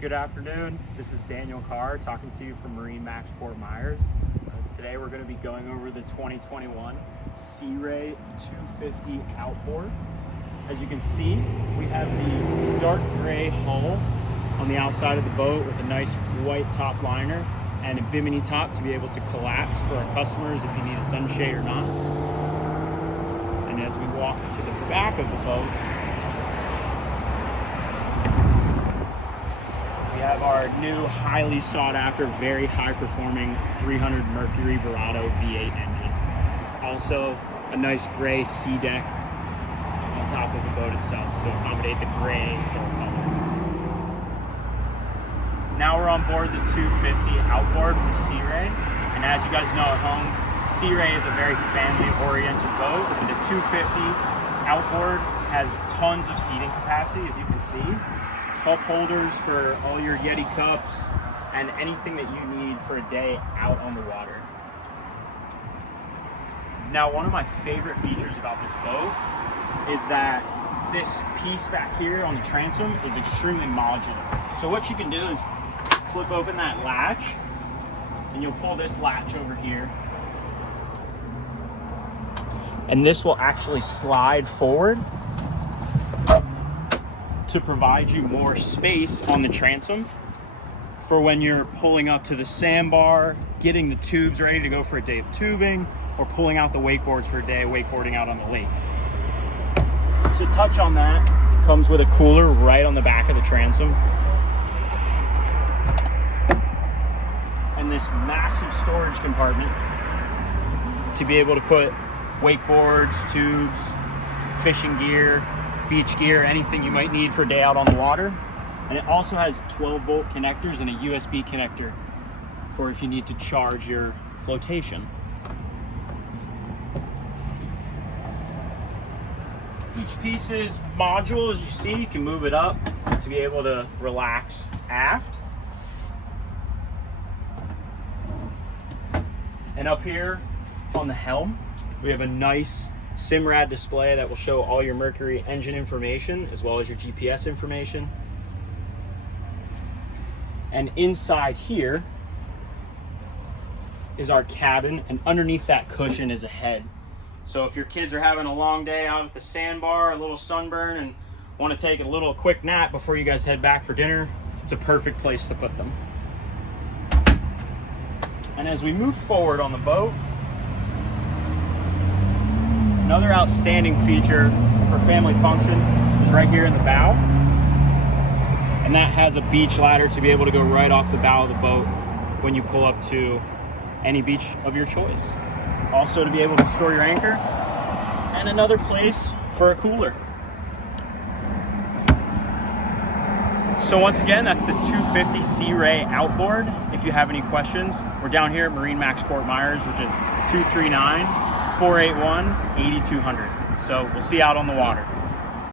Good afternoon. This is Daniel Carr talking to you from MarineMax Fort Myers. Today we're going to be going over the 2021 Sea Ray 250 Outboard. As you can see, we have the dark gray hull on the outside of the boat with a nice white top liner and a bimini top to be able to collapse for our customers if you need a sunshade or not. And as we walk to the back of the boat, we have our new highly sought after, very high performing 300 Mercury Verado V8 engine. Also a nice gray sea deck on top of the boat itself to accommodate the gray hull color. Now we're on board the 250 Outboard from Sea Ray. And as you guys know at home, Sea Ray is a very family oriented boat, and the 250 Outboard has tons of seating capacity, as you can see. Cup holders for all your Yeti cups and anything that you need for a day out on the water. Now, one of my favorite features about this boat is that this piece back here on the transom is extremely modular. So what you can do is flip open that latch and you'll pull this latch over here, and this will actually slide forward to provide you more space on the transom for when you're pulling up to the sandbar, getting the tubes ready to go for a day of tubing, or pulling out the wakeboards for a day of wakeboarding out on the lake. To touch on that, comes with a cooler right on the back of the transom. And this massive storage compartment to be able to put wakeboards, tubes, fishing gear, beach gear, anything you might need for a day out on the water. And it also has 12-volt connectors and a USB connector for if you need to charge your flotation. Each piece is modular, as you see. You can move it up to be able to relax aft. And up here on the helm, we have a nice Simrad display that will show all your Mercury engine information as well as your GPS information. And inside here is our cabin, and underneath that cushion is a head. So if your kids are having a long day out at the sandbar, a little sunburn, and want to take a little quick nap before you guys head back for dinner, it's a perfect place to put them. And as we move forward on the boat, another outstanding feature for family function is right here in the bow. And that has a beach ladder to be able to go right off the bow of the boat when you pull up to any beach of your choice. Also to be able to store your anchor, and another place for a cooler. So once again, that's the 250 Sea Ray Outboard. If you have any questions, we're down here at MarineMax Fort Myers, which is 239-481-8200. So we'll see you out on the water.